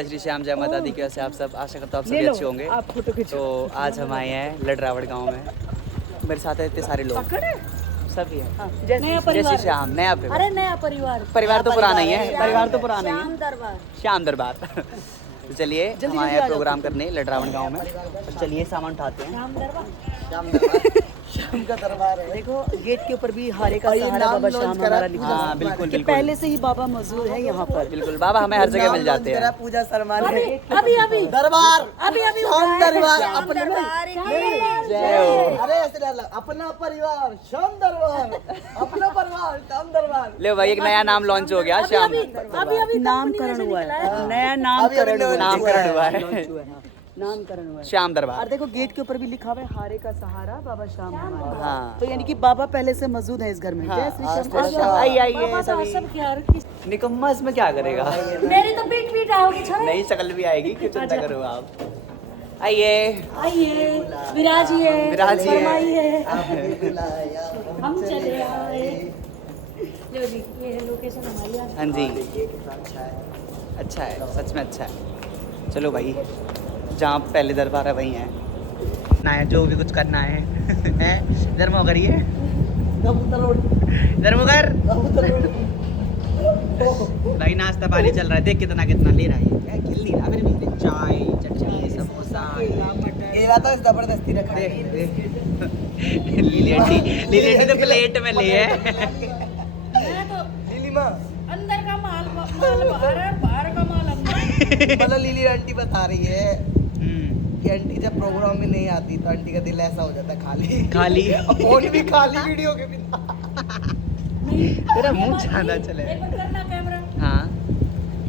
जय श्री श्याम, जय माता दी। कैसे आप सब? आशा करता हूँ आप सभी अच्छे होंगे। तो आज हम आए हैं लडरावड़ गांव में। मेरे साथ इतने सारे लोग सभी हैं। जय श्री श्याम, नया परिवार। अरे नया परिवार, परिवार तो पुराना ही है, परिवार तो पुराना ही श्याम है। दरबार, श्याम दरबार। तो चलिए हम आए हैं प्रोग्राम करने लडरावड़ गांव में। तो चलिए सामान उठाते हैं। श्याम दरबार, शाम का दरबार है। देखो गेट के ऊपर भी हारे का सहारा बाबा श्याम हमारा लिखा है। हाँ बिल्कुल कि बिल्कुल पहले से ही बाबा मौजूद है यहाँ पर। बिल्कुल। बाबा हमें हर जगह मिल जाते हैं। पूजा शर्मा ने अभी अभी दरबार, अभी अभी शाम दरबार, श्याम अपने दरबार, जय हो। अरे ऐसे डाल, अपना परिवार शाम दरबार, अपना परिवार शाम दरबार। ले भाई, एक नया नाम लॉन्च हो गया, श्याम अभी अभी नामकरण हुआ है, नया नामकरण हुआ है, नामकरण हुआ है, नामकरण हुआ है। श्याम दरबार। और देखो गेट के ऊपर भी लिखा हुआ है हारे का सहारा बाबा श्याम हमारा। हाँ तो यानी कि बाबा पहले से मौजूद है इस घर में। जय श्री श्याम। आइए आइए सभी। निकम्मा इसमें क्या करेगा? मेरी तो पीठ पीठ आओगी छड़े। नई शक्ल भी आएगी, क्यों चिंता करो आप। आइए आइए विराजिए, विराजिए। फरमाइए। हम चले आए। लो जी, ये है लोकेशन हमारी। हाँ जी, अच्छा है, सच में अच्छा है। चलो भाई, जहाँ पहले दरबार है वहीं है ना, है जो भी कुछ करना है। धर्मो करिए, धर्मो कर। भाई नाश्ता पानी चल रहा है, देख कितना कितना ले रहा है। खिल नहीं रहा मेरे बीच में। चाय, चटनी, समोसा, ये बात तो जबरदस्ती रखा है। लीली आंटी तो प्लेट में ले है। लीली माँ, अंदर का माल बाहर है, बाहर का माल अंदर। मतलब लीली आंटी बता रही है कि आंटी जब प्रोग्राम में नहीं आती तो आंटी का दिल ऐसा हो जाता है खाली खाली। फोन भी खाली वीडियो के बिना। तेरा मुंह ज्यादा चले। एक बार करना कैमरा। हाँ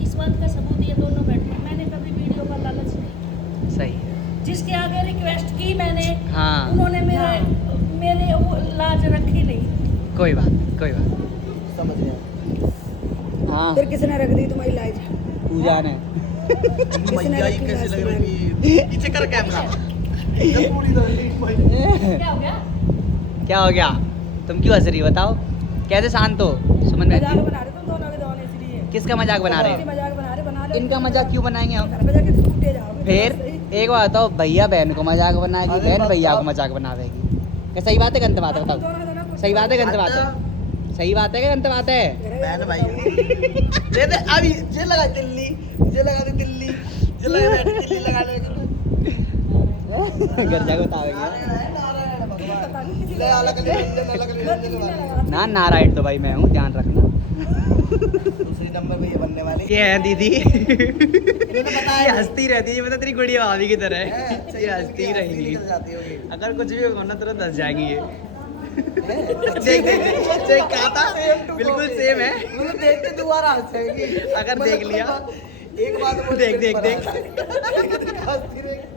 इस बात का सबूत ये दोनों बैठे। मैंने कभी वीडियो का लालच नहीं, सही है। जिसके आगे रिक्वेस्ट की मैंने, हाँ उन्होंने मेरे वो लाज रखी नहीं। कोई बात कोई बात। समझ गया। हाँ फिर किसने रख दी तुम्हारी लाज? पूजा ने। मैया ये कैसे लग रही है? पीछे कर कैमरा। पूरी क्या हो गया? क्या हो गया? तुम क्यों हंस रही हो बताओ? कैसे शांत हो? सुमन मजाक बैठी। बना रहे तुम दोनों के दोनों, इसलिए किसका मजाक बना रहे हैं? मजाक बना रहे, बना लो। इनका मजाक क्यों बनाएंगे हम? घर पे जाके टूटे जाओगे। फिर एक बात बताओ, भैया बहन को मजाक बनाएगी, बहन भैया को मजाक बनावेगी। क्या सही बात है गलत बात है बताओ? सही बात है गलत बात है? सही बात है कि गलत बात है? बहन भाई दे दे अभी जे लगा दिल्ली, जे लगा दे दिल्ली, जे लगा दे दिल्ली लगा दे। घर जाके बतावेगी। ले अलग ले ना नारायण तो भाई मैं हूँ, ध्यान रखना। दूसरी नंबर पे ये बनने वाली ये है दीदी। इन्होंने बताया ये हंसती रहती है, ये पता तेरी गुड़िया भाभी की तरह है। ये हंसती रहेगी, निकल जाती होगी। अगर कुछ भी होना तुरंत हंस जाएगी ये। देख देख कहा था बिल्कुल सेम है। मतलब देखते दोबारा हंसेगी अगर देख लिया। एक बात बोल देख देख देख। हंसती रहेगी।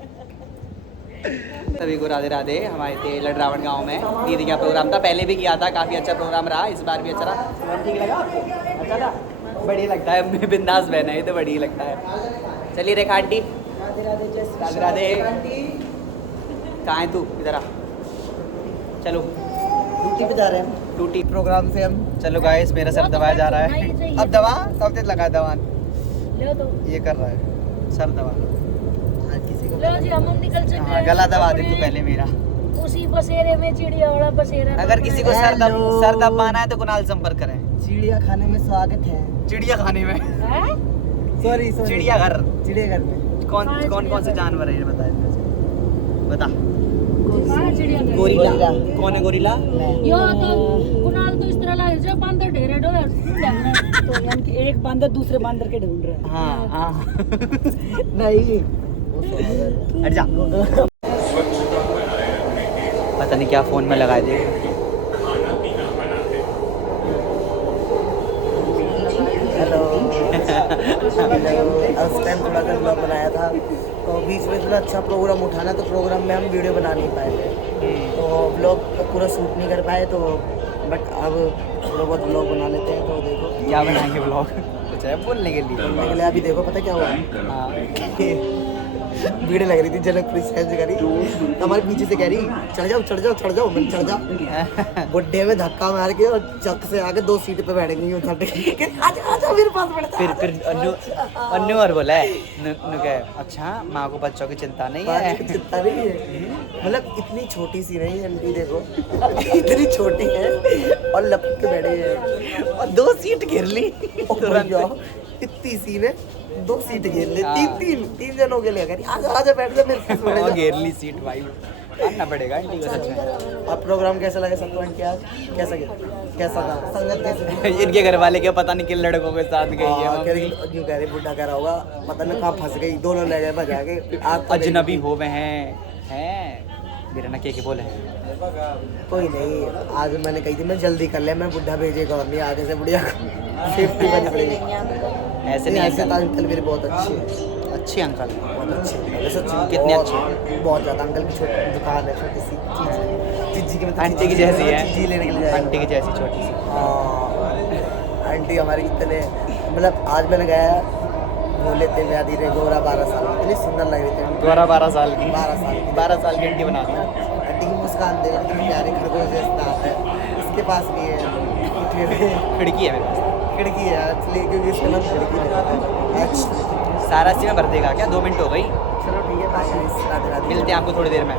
सभी को राधे राधे। हमारे थे लडरावड़ गांव में, दीदी का प्रोग्राम था, पहले भी किया था, काफ़ी अच्छा प्रोग्राम रहा, इस बार भी अच्छा रहा। ठीक लगा आपको? अच्छा था? बढ़िया लगता है, बिंदास बहन है ये तो, बढ़िया लगता है। चलिए रेखा आंटी, राधे राधे, जय श्री राधे राधे। कहाँ है तू? इधर आ, चलो ड्यूटी पे जा रहे हैं हम टूटी। प्रोग्राम से हम। चलो गाइस, मेरा सर दबाया जा रहा है। अब दवा कब तक लगा दवा ले दो। ये कर रहा है सर दबा। किसी को लो जी, हम निकल चुके हाँ, हैं। गला दबा दे तू पहले मेरा। उसी बसेरे में चिड़िया वाला बसेरा। अगर किसी को सर दबाना है तो कुणाल संपर्क करें। चिड़िया खाने में स्वागत है। चिड़िया खाने में? सॉरी चिड़ियाघर। चिड़ियाघर में कौन कौन से जानवर है ये बता इनमें से। बता। चिड़िया गोरिल्ला। कौन है गोरिल्ला? यो तो कुणाल तो इस तरह लगे जो बंदर ढेरे डो है। तो यानी कि एक बंदर दूसरे बंदर के ढूंढ रहा है। हाँ हाँ। नहीं हट जा। पता नहीं क्या फोन में लगा दे। हेलो उस टाइम थोड़ा सा ब्लॉग बनाया था, तो बीच में थोड़ा अच्छा प्रोग्राम उठाना, तो प्रोग्राम में हम वीडियो बना नहीं पाए थे, तो ब्लॉग पूरा शूट नहीं कर पाए। तो बट अब थोड़ा बहुत ब्लॉग बना लेते हैं। तो देखो क्या बनाएंगे ब्लॉग? कुछ है बोलने के लिए? बोलने के लिए अभी देखो पता क्या हुआ। हाँ। भीड़ लग रही थी, जनकपुरी साइड से करी, हमारे पीछे से कह रही चढ़ जाओ चढ़ जाओ चढ़ जाओ, मैंने चढ़ जाओ, बुड्ढे में धक्का मार के और चक से आके 2 सीट पे बैठ गई हूँ, आजा मेरे पास बैठा। फिर अन्नू और बोला है नु कहे अच्छा माँ को बच्चों की चिंता नहीं है। चिंता नहीं है, मतलब इतनी छोटी सी नहीं है आंटी, देखो इतनी छोटी है और लपक के बैठे हैं और 2 सीट घेर ली तुरंत, इतनी सी ने 2 सीट घेर ली, तीन जनों के लिए करी, आजा आजा बैठ जा मेरे पास बैठ और जा। घेर ली सीट भाई, करना पड़ेगा आंटी को सच में। अब प्रोग्राम कैसा लगा सबको आंटी आज? कैसा था संगत कैसे? इनके घर वाले क्या पता नहीं किन लड़कों के साथ गई है, कह रही बुढ़ा कह रहा होगा पता नहीं कहाँ फंस गई, दोनों ले गए भजा के, आप तो अजनबी हो गए हैं मेरा ना के बोले हैं। कोई नहीं, आज मैंने कही थी मैं जल्दी कर ले, मैं बुढ़ा भेजेगा और नहीं आगे से बुढ़िया सेफ्टी बनी पड़ेगी। ऐसे नहीं ऐसे तो अंकल, अंकल मेरे बहुत अच्छे हैं, अच्छे अंकल बहुत अच्छे हैं, सच्ची कितने बहुत- अच्छे? बहुत ज़्यादा। अंकल की छोटी दुकान है, छोटी सी चीज़ी की, मतलब आंटी की जैसी है, चीज़ी लेने के लिए जाएगा। आंटी की जैसी छोटी सी। हाँ, आंटी हमारी कितने, मतलब आज मैंने गया बोले थे ब्याह धीरे गोरा 12 साल की, इतनी सुंदर लग रही थी, दोबारा 12 साल की 12 साल की 12 साल की आंटी बना दी। आंटी की मुस्कान दे, इतनी प्यारी खरगोश जैसा आता है, इसके पास भी है उठे हुए खिड़की है मेरे पास, खिड़की है एक्चुअली, क्योंकि इसका नाम खिड़की है। अच्छा सारा सी में भर देगा क्या? 2 मिनट हो गई, चलो ठीक है, बाय गाइस, राधे राधे। मिलते हैं आपको थोड़ी देर में।